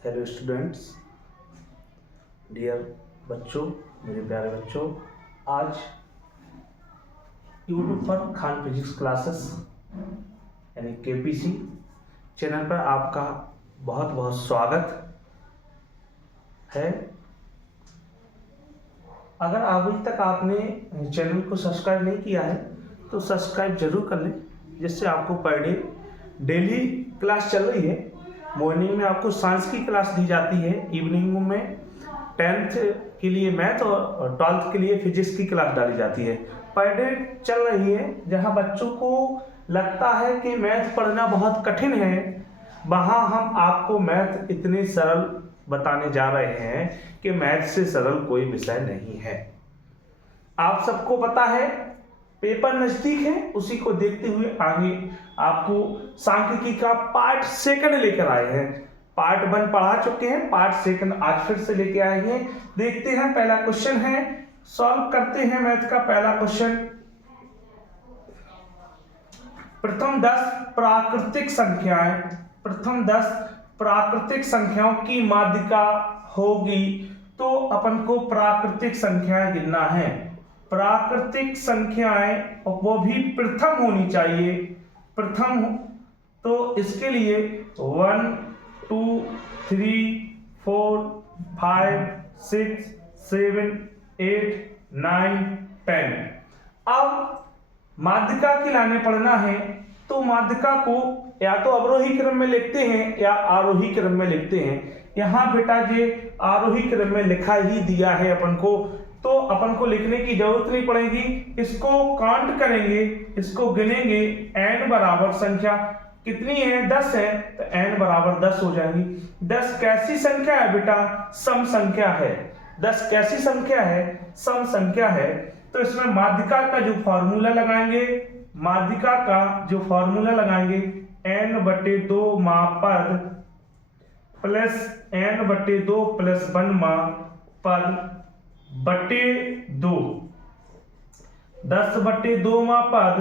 Hello students, dear बच्चों, मेरे प्यारे बच्चों। आज यूट्यूब पर खान फिजिक्स क्लासेस यानी केपीसी चैनल पर आपका बहुत बहुत स्वागत है। अगर अभी तक आपने चैनल को सब्सक्राइब नहीं किया है तो सब्सक्राइब जरूर कर लें, जिससे आपको पर डे डेली क्लास चल रही है। मॉर्निंग में आपको साइंस की क्लास दी जाती है, इवनिंग में 10th के लिए मैथ और 12th के लिए फिजिक्स की क्लास डाली जाती है। पर डे चल रही है। जहां बच्चों को लगता है कि मैथ पढ़ना बहुत कठिन है, वहां हम आपको मैथ इतने सरल बताने जा रहे हैं कि मैथ से सरल कोई विषय नहीं है। आप सबको पता है पेपर नजदीक है, उसी को देखते हुए आगे आपको सांख्यिकी का पार्ट सेकंड लेकर आए हैं। पार्ट 1 पढ़ा चुके हैं, पार्ट सेकंड आज फिर से लेके आए हैं। देखते हैं, पहला क्वेश्चन है, सॉल्व करते हैं मैथ का पहला क्वेश्चन। प्रथम 10 प्राकृतिक संख्याओं की माध्यिका होगी, तो अपन को प्राकृतिक संख्याएं गिनना है। प्राकृतिक संख्याएं और वो भी प्रथम होनी चाहिए। प्रथम तो इसके लिए 1 2 3 4 5 6 7 8 9 10। अब माध्यिका की लाने पढ़ना है, तो माध्यिका को या तो अवरोही क्रम में लिखते हैं या आरोही क्रम में लिखते हैं। यहाँ बेटा ये आरोही क्रम में लिखा ही दिया है अपन को, तो अपन को लिखने की जरूरत नहीं पड़ेगी। इसको काउंट करेंगे, इसको गिनेंगे। n बराबर संख्या कितनी है? 10 है, तो n बराबर 10 हो जाएगी। 10 कैसी संख्या है बेटा? सम संख्या है। 10 कैसी संख्या है? सम संख्या है। तो इसमें माध्यिका का जो फॉर्मूला लगाएंगे, n/2 मा पद प्लस n/2 प्लस 1 मा पद बटे 2, 10/2 मा पद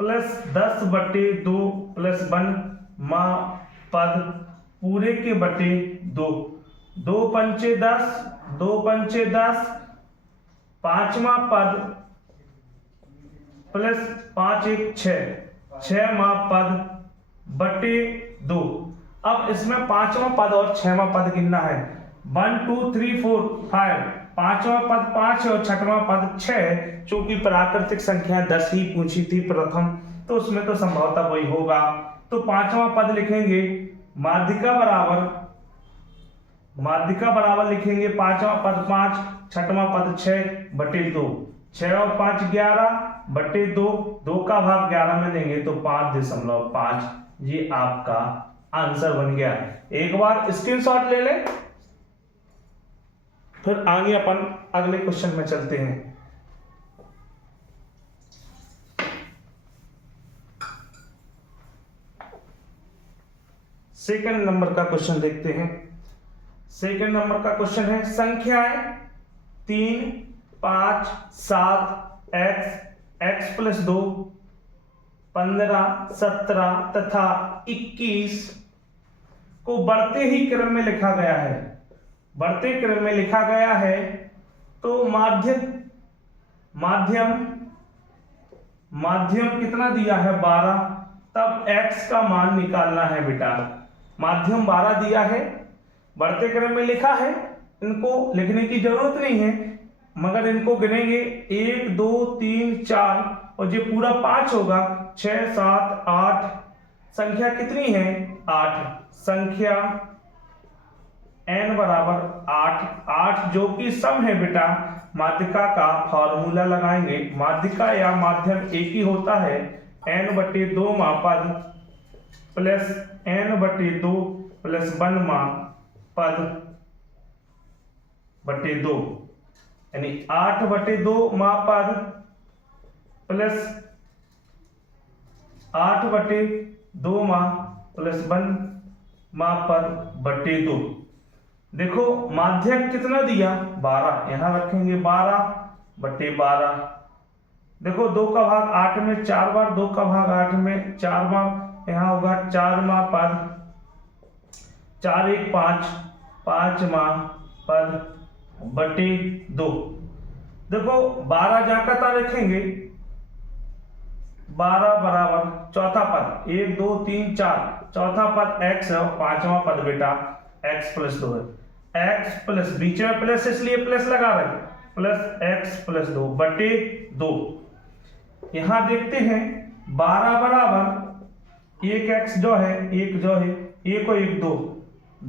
प्लस 10/2 प्लस 1 मा पद पूरे के बटे 2, 2 पंचे 10, 2 पंचे 10, 5वां पद प्लस 5 1 6, 6वां पद बटे 2। अब इसमें 5वां पद और 6वां पद गिनना है। 1 2 3 4 5, 5वां पद 5 और 6वां पद 6। चूंकि प्राकृतिक संख्या 10 ही पूछी थी प्रथम, तो उसमें तो संभवतः वही होगा। तो 5वां पद लिखेंगे, माध्यिका बराबर लिखेंगे 5वां पद 5, 6वां पद 6 बटे 2, 6 और 5 11 बटे 2, 2 का भाग 11 में देंगे तो 5.5। ये आपका आंसर बन गया। एक बार स्क्रीनशॉट ले लें, फिर आगे अपन अगले क्वेश्चन में चलते हैं। सेकंड नंबर का क्वेश्चन देखते हैं। सेकंड नंबर का क्वेश्चन है, संख्याएं 3 5 7 x प्लस 2 15 17 तथा 21 को बढ़ते ही क्रम में लिखा गया है। बढ़ते क्रम में लिखा गया है, तो माध्यम कितना दिया है? 12। तब x का मान निकालना है बेटा। माध्यम 12 दिया है, बढ़ते क्रम में लिखा है, इनको लिखने की जरूरत नहीं है, मगर इनको गिनेंगे 1 2 3 4 और ये पूरा 5 होगा। 6 7 8, संख्या कितनी है? 8। संख्या n बराबर 8 जो कि सम है बेटा। माध्यिका का फॉर्मूला लगाएंगे। माध्यिका या माध्यम एक ही होता है, n/2 मा पद प्लस n/2 प्लस 1 मा पद बटे 2, यानी 8/2 मा पद प्लस 8/2 मा प्लस 1 मा पद बटे 2। देखो माध्यक कितना दिया? 12, यहां रखेंगे 12/12। देखो 2 का भाग 8 में 4 बार, 2 का भाग 8 में 4 बार, यहां होगा 4वां पद 4 1 5, 5वां पद बटे 2। देखो 12 जहाँ का था लिखेंगे, 12 बराबर चौथा पद 1 2 3 4, चौथा पद x है और 5वां पद बेटा x प्लस 2 है। x प्लस, बीच में प्लस इसलिए प्लस लगा रहे, प्लस x प्लस 2 बटे 2। यहां देखते हैं 12 बराबर एक x जो है, एक जो है, एक और एक 2,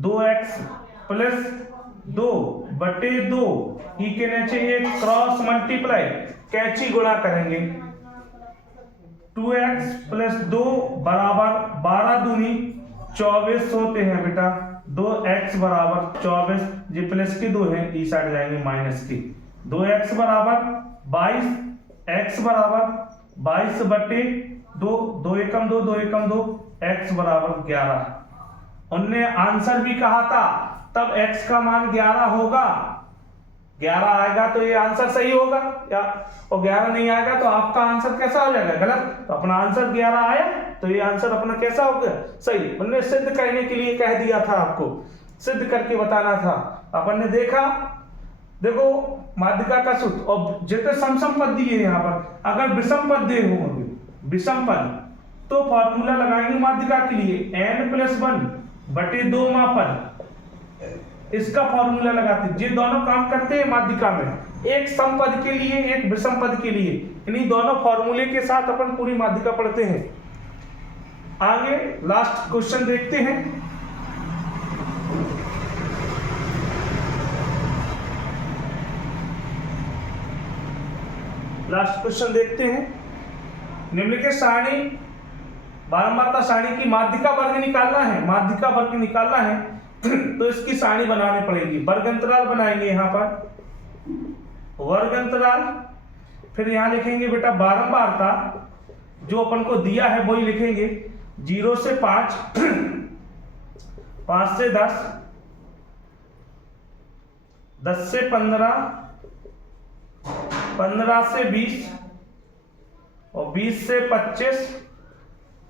2x प्लस 2 बटे 2, ई के नीचे एक क्रॉस मल्टीप्लाई कैची गुणा करेंगे, 2x प्लस 2 बराबर 12 दूनी 24 होते हैं बेटा, 2x बराबर 24, जी प्लस के 2 है, ई साइड जाएंगे माइनस की, 2x बराबर 22, x बराबर 22 बटे 2, 2 एकम 2, 2 एकम 2, x बराबर 11। उनने आंसर भी कहा था तब x का मान 11 होगा, 11 आएगा तो ये आंसर सही होगा, या और 11 नहीं आएगा तो आपका आंसर कैसा हो जाएगा, गलत। तो अपना आंसर 11 आया तो ये आंसर अपना कैसा हो गया, सही। उन्होंने सिद्ध करने के लिए कह दिया था, आपको सिद्ध करके बताना था। अपन ने देखा, देखो माध्यिका का सूत्र और जितने समसम पद दिए यहाँ पर, अगर विषम पद दिए होंगे, विषम पद, तो फॉर्मूला लगाएंगे माध्यिका के लिए n+1 बटे 2 पद, इसका फॉर्मूला लगाते। ये दोनों काम करते हैं माध्यिका में, एक सम पद के लिए एक विषम पद के लिए, इन्हीं दोनों फॉर्मूले के साथ अपन पूरी माध्यिका पढ़ते हैं। आगे लास्ट क्वेश्चन देखते हैं। लास्ट क्वेश्चन देखते हैं। निम्नलिखित सारणी, बारंबारता सारणी की माध्यिका वर्ग निकालना है, माध्यिका वर्ग निकालना है तो इसकी सारणी बनानी पड़ेगी। वर्ग अंतराल बनाएंगे यहाँ पर, वर्ग अंतराल, फिर यहाँ लिखेंगे बेटा बारंबारता, जो अपन को दिया है वही लिखेंगे, 0 से 5, 5 से 10, 10 से 15, 15 से 20 और 20 से 25,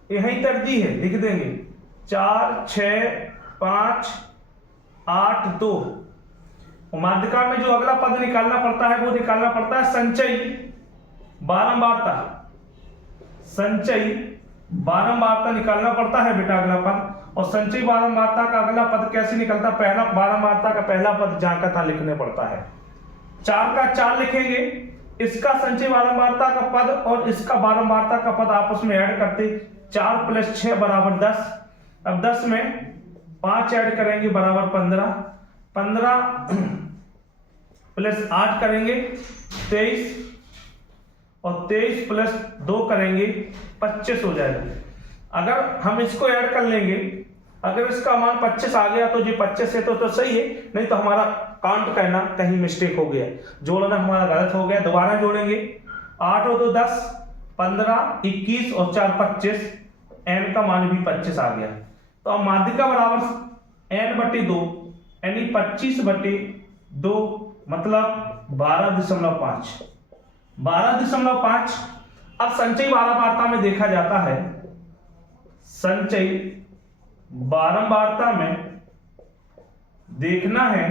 यहीं तक दी है, लिख देंगे 4 6 5 8 2। माध्यिका में जो अगला पद निकालना पड़ता है वो निकालना पड़ता है संचयी बारंबारता, संचयी बारंबारता निकालना पड़ता है बेटा अगला पद। और संचयी बारंबारता का अगला पद कैसे निकलता, पहला बारंबारता का पहला पद जहां का था लिखने पड़ता है, 4 का 4 लिखेंगे, इसका संचयी बारंबारता का पद और इसका बारंबारता का पद आपस में ऐड करते, 4 + 6 बराबर 10। अब 10 में 5 ऐड करेंगे बराबर 15, 15 + 8 करेंगे 23 और 23 + 2 करेंगे 25 हो जाएगा। अगर हम इसको ऐड कर लेंगे, अगर इसका मान 25 आ गया तो जो 25 है तो सही है, नहीं तो हमारा काउंट करना कहीं मिस्टेक हो गया, जोड़ना हमारा गलत हो गया। दोबारा जोड़ेंगे, 8 और 2 10, 15 21 और 4 25, n का मान भी 25 आ गया। तो अब माध्यिका बराबर n बटे 2 यानी 25 बटे 2 मतलब 12.5, 12.5। अब संचयी बारंबारता में देखा जाता है, संचयी बारंबारता में देखना है,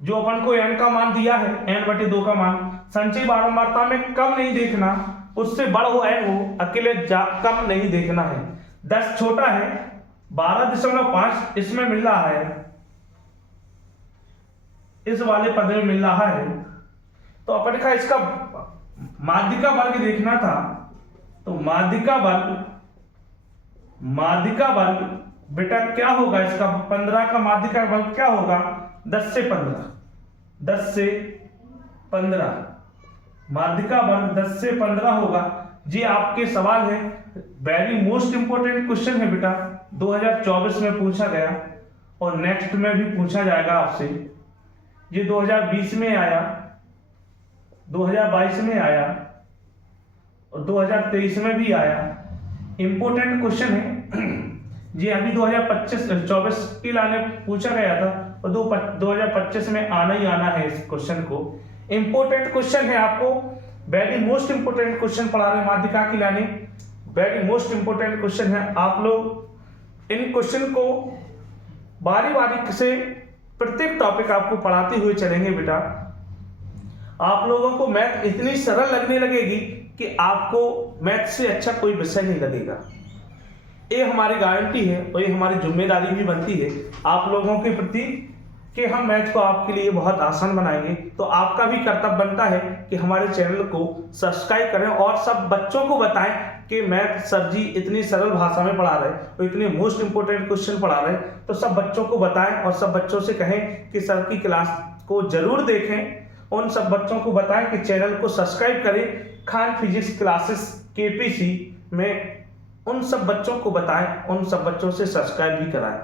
जो अपन को n का मान दिया है, n बटे 2 का मान, संचयी बारंबारता में कम नहीं देखना, उससे बड़ा हो n हो, अकेले कम नहीं देखना है। 10 छोटा है, 12.5 इसमें मिल रहा है, इस वाले पद में मिल रहा है, तो अपन का इसका माध्यिका वर्ग देखना था, तो माध्यिका वर्ग बेटा क्या होगा इसका, 15 का माध्यिका वर्ग क्या होगा, 10 से 15, 10 से 15 माध्यिका वर्ग 10 से 15 होगा। जी आपके सवाल है, वेरी मोस्ट इंपोर्टेंट क्वेश्चन है बेटा, 2024 में पूछा गया और नेक्स्ट में भी पूछा जाएगा आपसे। ये 2020 में आया, 2022 में आया और 2023 में भी आया, इंपोर्टेंट क्वेश्चन है जी। अभी 2025-24 के लाने पूछा गया था और 2025 में आना ही आना है इस क्वेश्चन को। इंपोर्टेंट क्वेश्चन है, आपको वेरी मोस्ट इंपोर्टेंट क्वेश्चन पढ़ा रहे हैं माध्यिका की लाने, वेरी मोस्ट इंपोर्टेंट क्वेश्चन है। आप लोग इन क्वेश्चन को बारी बारी से प्रत्येक टॉपिक आपको पढ़ाते हुए चलेंगे बेटा। आप लोगों को मैथ इतनी सरल लगने लगेगी कि आपको मैथ से अच्छा कोई विषय नहीं लगेगा। ये हमारी गारंटी है और ये हमारी जिम्मेदारी भी बनती है आप लोगों के प्रति कि हम मैथ को आपके लिए बहुत आसान बनाएंगे। तो आपका भी कर्तव्य बनता है कि हमारे चैनल को सब्सक्राइब करें और सब बच्चों को बताएं कि मैथ सर जी इतनी सरल भाषा में पढ़ा रहे और इतने मोस्ट इंपोर्टेंट क्वेश्चन पढ़ा रहे, तो सब बच्चों को बताएं और सब बच्चों से कहें कि सर की क्लास को जरूर देखें। उन सब बच्चों को बताएं कि चैनल को सब्सक्राइब करें। खान फिजिक्स क्लासेस KPC में उन सब बच्चों को बताएं, उन सब बच्चों से सब्सक्राइब भी कराएं।